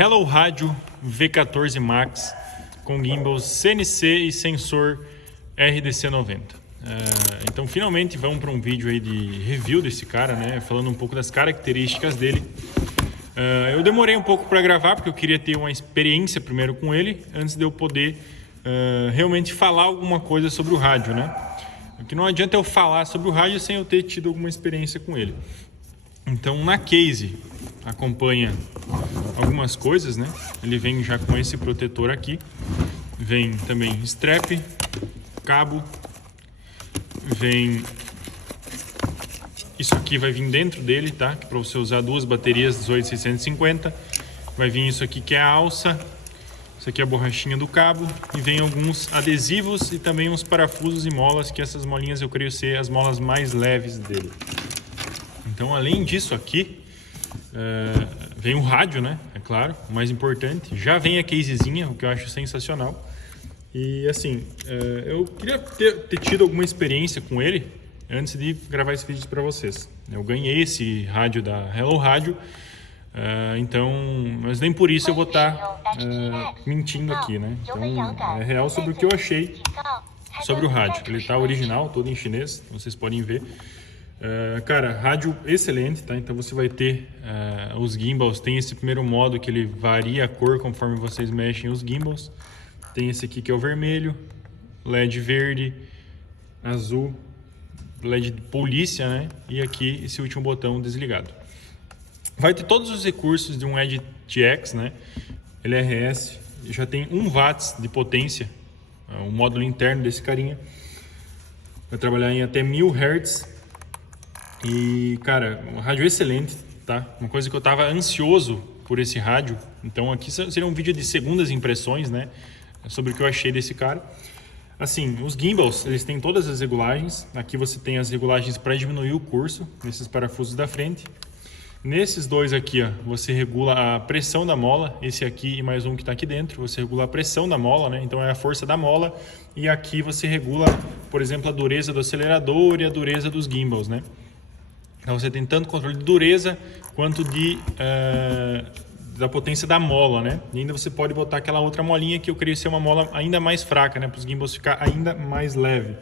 Hello Rádio V14 Max com gimbal CNC e sensor RDC90. Então finalmente vamos para um vídeo aí de review desse cara, né? Falando um pouco das características dele. Eu demorei um pouco para gravar porque eu queria ter uma experiência primeiro com ele antes de eu poder realmente falar alguma coisa sobre o rádio, né? Porque não adianta eu falar sobre o rádio sem eu ter tido alguma experiência com ele. Então na case acompanha algumas coisas, né? Ele vem já com esse protetor aqui, vem também strap, cabo, vem isso aqui, vai vir dentro dele, tá? Para você usar duas baterias 18650, vai vir isso aqui que é a alça, isso aqui é a borrachinha do cabo e vem alguns adesivos e também uns parafusos e molas, que essas molinhas eu creio ser as molas mais leves dele. Então além disso aqui vem o rádio, né? É claro, o mais importante. Já vem a casezinha, o que eu acho sensacional. E assim, eu queria ter tido alguma experiência com ele antes de gravar esse vídeo para vocês. Eu ganhei esse rádio da Hello Rádio, então, mas nem por isso eu vou estar mentindo aqui, né? Então, é real sobre o que eu achei sobre o rádio. Ele está original, todo em chinês, vocês podem ver. Cara, rádio excelente, tá? Então você vai ter os gimbals, tem esse primeiro modo que ele varia a cor conforme vocês mexem os gimbals. Tem esse aqui que é o vermelho, LED verde, azul, LED de polícia, né? E aqui esse último botão desligado. Vai ter todos os recursos de um Edge TX, né? Ele é RS, já tem 1 watts de potência, o módulo interno desse carinha. Vai trabalhar em até 1000 Hz. E, cara, um rádio excelente, tá? Uma coisa que eu tava ansioso por esse rádio. Então aqui seria um vídeo de segundas impressões, né? Sobre o que eu achei desse cara. Assim, os gimbals, eles têm todas as regulagens. Aqui você tem as regulagens para diminuir o curso, nesses parafusos da frente. Nesses dois aqui, ó, você regula a pressão da mola. Esse aqui e mais um que está aqui dentro, você regula a pressão da mola, né? Então é a força da mola. E aqui você regula, por exemplo, a dureza do acelerador e a dureza dos gimbals, né? Então você tem tanto controle de dureza quanto da potência da mola, né? E ainda você pode botar aquela outra molinha que eu queria ser uma mola ainda mais fraca, né? Para os gimbals ficar ainda mais leve.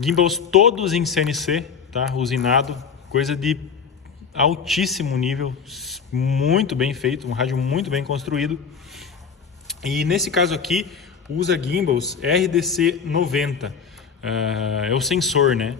Gimbals todos em CNC, tá? Usinado, coisa de altíssimo nível, muito bem feito, um rádio muito bem construído. E nesse caso aqui, usa gimbals RDC90. É o sensor, né?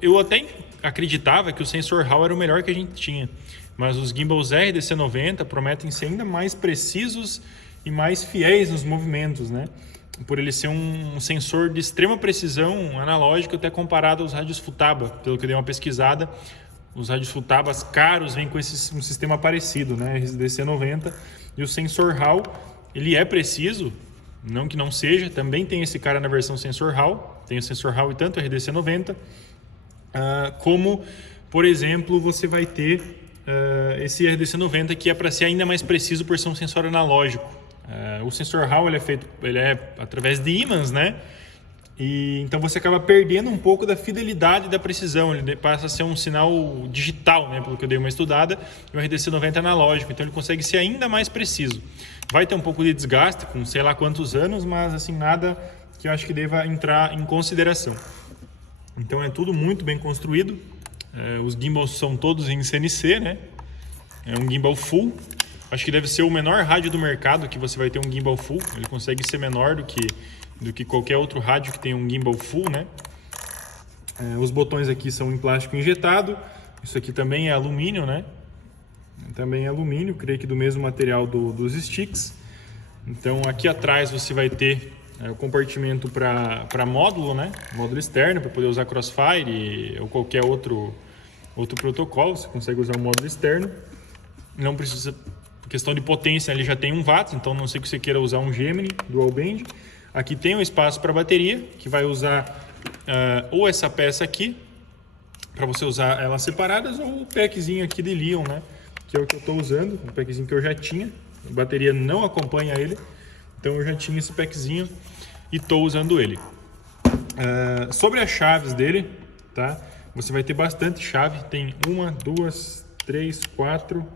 Eu até acreditava que o sensor Hall era o melhor que a gente tinha, mas os gimbals RDC90 prometem ser ainda mais precisos e mais fiéis nos movimentos, né? Por ele ser um sensor de extrema precisão analógica, até comparado aos rádios Futaba. Pelo que eu dei uma pesquisada, os rádios Futabas caros vêm com um sistema parecido, né? RDC90. E o sensor Hall, ele é preciso, não que não seja, também tem esse cara na versão sensor Hall, tem o sensor Hall e tanto RDC90, como, por exemplo, você vai ter esse RDC90 que é para ser ainda mais preciso por ser um sensor analógico. O sensor Hall ele é através de ímãs, né? E então você acaba perdendo um pouco da fidelidade e da precisão. Ele passa a ser um sinal digital, né? Pelo que eu dei uma estudada, e o RDC90 é analógico, então ele consegue ser ainda mais preciso. Vai ter um pouco de desgaste com sei lá quantos anos, mas assim, nada que eu acho que deva entrar em consideração. Então é tudo muito bem construído. Os gimbals são todos em CNC, né? É um gimbal full. Acho que deve ser o menor rádio do mercado que você vai ter um gimbal full. Ele consegue ser menor do que qualquer outro rádio que tenha um gimbal full, né? Os botões aqui são em plástico injetado. Isso aqui também é alumínio, né? Também é alumínio, creio que do mesmo material dos sticks. Então aqui atrás você vai ter o compartimento para módulo, né? Módulo externo, para poder usar Crossfire ou qualquer outro protocolo. Você consegue usar o módulo externo. Não precisa, questão de potência, ele já tem 1 watt, então não sei que você queira usar um Gemini Dual Band. Aqui tem um espaço para bateria, que vai usar ou essa peça aqui, para você usar elas separadas, ou o packzinho aqui de Leon, né? Que é o que eu estou usando, um packzinho que eu já tinha. A bateria não acompanha ele, então eu já tinha esse packzinho e estou usando ele. Sobre as chaves dele, tá? Você vai ter bastante chave, tem 1, 2, 3, 4,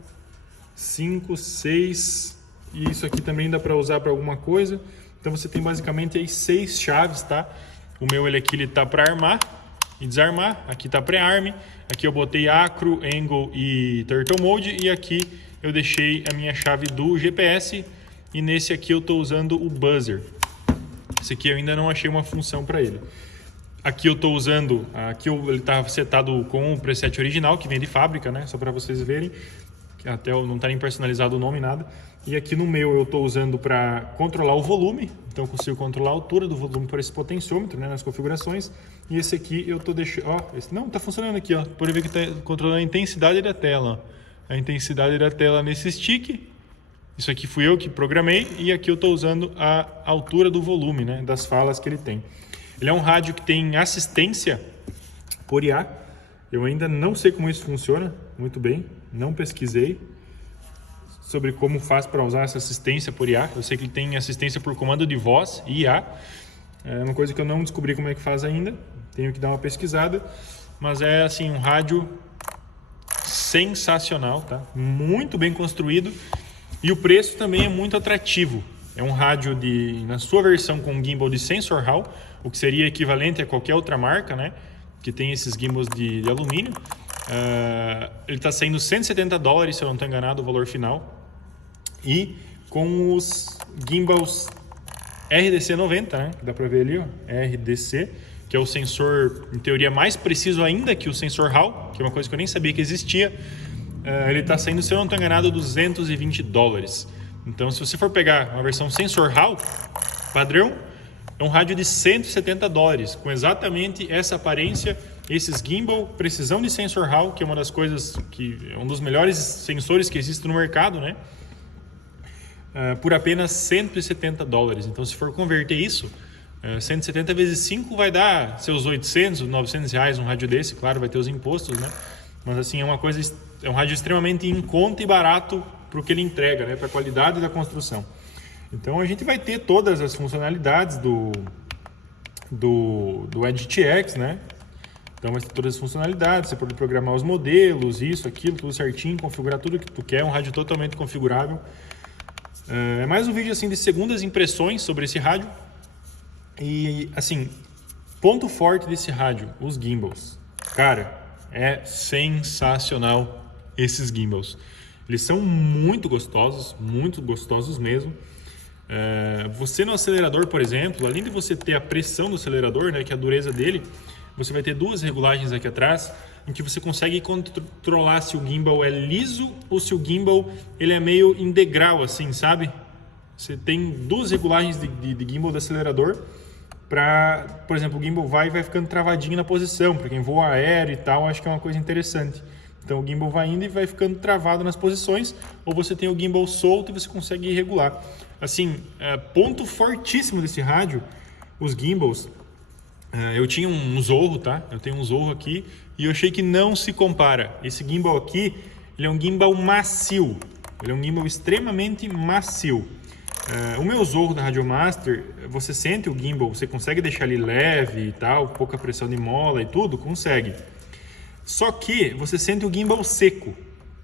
5, 6, E isso aqui também dá para usar para alguma coisa. Então você tem basicamente aí 6 chaves, tá? O meu ele tá para armar e desarmar. Aqui tá pré-arme. Aqui eu botei acro, angle e turtle mode. E aqui eu deixei a minha chave do GPS. E nesse aqui eu tô usando o buzzer. Esse aqui eu ainda não achei uma função para ele. Aqui eu estou usando, ele está setado com o preset original que vem de fábrica, né? Só para vocês verem, até não está nem personalizado o nome, nada. E aqui no meu eu estou usando para controlar o volume, então eu consigo controlar a altura do volume por esse potenciômetro, né? Nas configurações. E esse aqui eu estou deixando, não, está funcionando aqui, ó. Pode ver que está controlando a intensidade da tela, ó. A intensidade da tela nesse stick. Isso aqui fui eu que programei e aqui eu estou usando a altura do volume, né? Das falas que ele tem. Ele é um rádio que tem assistência por IA. Eu ainda não sei como isso funciona muito bem. Não pesquisei sobre como faz para usar essa assistência por IA. Eu sei que ele tem assistência por comando de voz e IA. É uma coisa que eu não descobri como é que faz ainda. Tenho que dar uma pesquisada. Mas é assim um rádio sensacional, tá? Muito bem construído. E o preço também é muito atrativo. É um rádio na sua versão com gimbal de sensor Hall, o que seria equivalente a qualquer outra marca, né? Que tem esses gimbals de alumínio. Ele está saindo $170, se eu não estou enganado, o valor final. E com os gimbals RDC 90, né? Dá para ver ali, ó, RDC, que é o sensor, em teoria, mais preciso ainda que o sensor Hall, que é uma coisa que eu nem sabia que existia. Ele está saindo, se eu não estou enganado, $220. Então, se você for pegar uma versão sensor Hall padrão, é um rádio de $170, com exatamente essa aparência, esses gimbal, precisão de sensor Hall, que é uma das coisas que é um dos melhores sensores que existe no mercado, né? Por apenas $170. Então, se for converter isso, 170 vezes 5 vai dar seus 800, 900 reais um rádio desse. Claro, vai ter os impostos, né? Mas assim, é um rádio extremamente em conta e barato para o que ele entrega, né? Para a qualidade da construção. Então a gente vai ter todas as funcionalidades do Edge TX, né? Então vai ter todas as funcionalidades, você pode programar os modelos, isso, aquilo, tudo certinho, configurar tudo que tu quer, um rádio totalmente configurável. É mais um vídeo assim de segundas impressões sobre esse rádio. E assim, ponto forte desse rádio, os gimbals. Cara, é sensacional esses gimbals. Eles são muito gostosos mesmo. Você no acelerador, por exemplo, além de você ter a pressão do acelerador, né, que é a dureza dele, você vai ter duas regulagens aqui atrás, em que você consegue controlar se o gimbal é liso ou se o gimbal ele é meio em degrau, assim, sabe? Você tem duas regulagens de gimbal do acelerador para, por exemplo, o gimbal vai ficando travadinho na posição, para quem voa aéreo e tal, acho que é uma coisa interessante. Então o gimbal vai indo e vai ficando travado nas posições, ou você tem o gimbal solto e você consegue regular. Assim, ponto fortíssimo desse rádio, os gimbals. Eu tinha um Zorro, tá? Eu tenho um Zorro aqui e eu achei que não se compara. Esse gimbal aqui, ele é um gimbal macio. Ele é um gimbal extremamente macio. O meu Zorro da Radiomaster, você sente o gimbal, você consegue deixar ele leve e tal, pouca pressão de mola e tudo, consegue. Só que você sente o gimbal seco.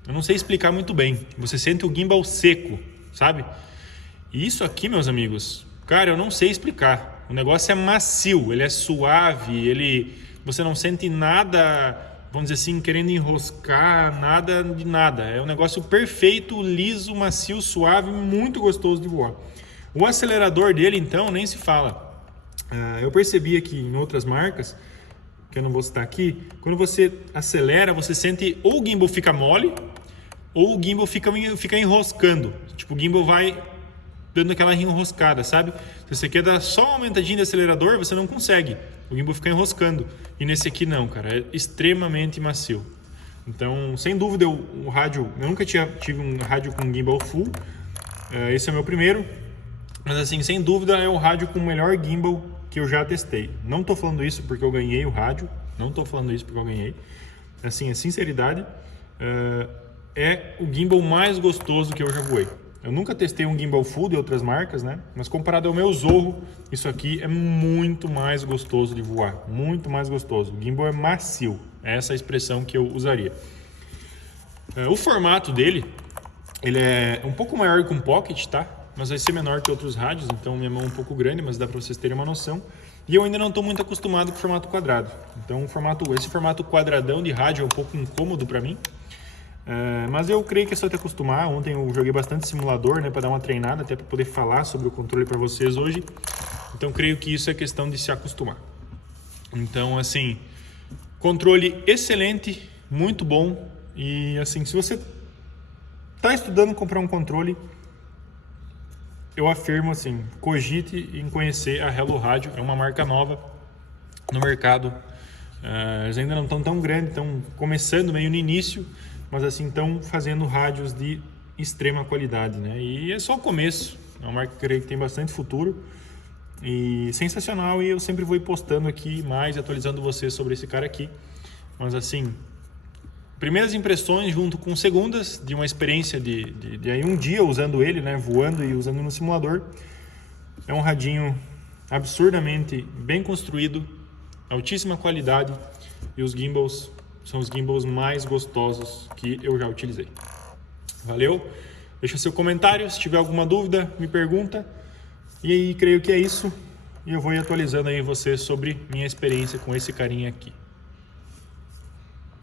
Eu não sei explicar muito bem. Você sente o gimbal seco, sabe? E isso aqui, meus amigos, cara, eu não sei explicar. O negócio é macio, ele é suave, você não sente nada, vamos dizer assim, querendo enroscar, nada de nada. É um negócio perfeito, liso, macio, suave, muito gostoso de voar. O acelerador dele, então, nem se fala. Eu percebi aqui em outras marcas, que eu não vou citar aqui, quando você acelera, você sente ou o gimbal fica mole, ou o gimbal fica enroscando. Tipo, o gimbal vai dando aquela enroscada, sabe? Se você quer dar só uma aumentadinha de acelerador, você não consegue. O gimbal fica enroscando. E nesse aqui não, cara. É extremamente macio. Então, sem dúvida, o rádio... Eu nunca tive um rádio com gimbal full. Esse é o meu primeiro. Mas assim, sem dúvida, é o rádio com o melhor gimbal que eu já testei. Não tô falando isso porque eu ganhei o rádio. Não tô falando isso porque eu ganhei. Assim, é sinceridade. É o gimbal mais gostoso que eu já voei. Eu nunca testei um gimbal full de outras marcas, né? Mas comparado ao meu Zorro, isso aqui é muito mais gostoso de voar. Muito mais gostoso. O gimbal é macio. É essa a expressão que eu usaria. O formato dele Ele é um pouco maior que um Pocket, tá? Mas vai ser menor que outros rádios, então minha mão é um pouco grande, mas dá para vocês terem uma noção. E eu ainda não estou muito acostumado com o formato quadrado. Então esse formato quadradão de rádio é um pouco incômodo para mim. Mas eu creio que é só te acostumar. Ontem eu joguei bastante simulador, né, para dar uma treinada, até para poder falar sobre o controle para vocês hoje. Então creio que isso é questão de se acostumar. Então assim, controle excelente, muito bom. E assim, se você está estudando comprar um controle, eu afirmo assim, cogite em conhecer a Hello Radio. É uma marca nova no mercado. Eles ainda não estão tão grandes, estão começando meio no início, mas assim estão fazendo rádios de extrema qualidade, né? E é só o começo. É uma marca que eu creio que tem bastante futuro e sensacional. E eu sempre vou ir postando aqui mais, atualizando vocês sobre esse cara aqui. Mas assim, primeiras impressões junto com segundas de uma experiência de aí um dia usando ele, né, voando e usando no simulador. É um radinho absurdamente bem construído, altíssima qualidade, e os gimbals são os gimbals mais gostosos que eu já utilizei. Valeu? Deixa seu comentário, se tiver alguma dúvida, me pergunta. E aí, creio que é isso. E eu vou ir atualizando aí você sobre minha experiência com esse carinha aqui.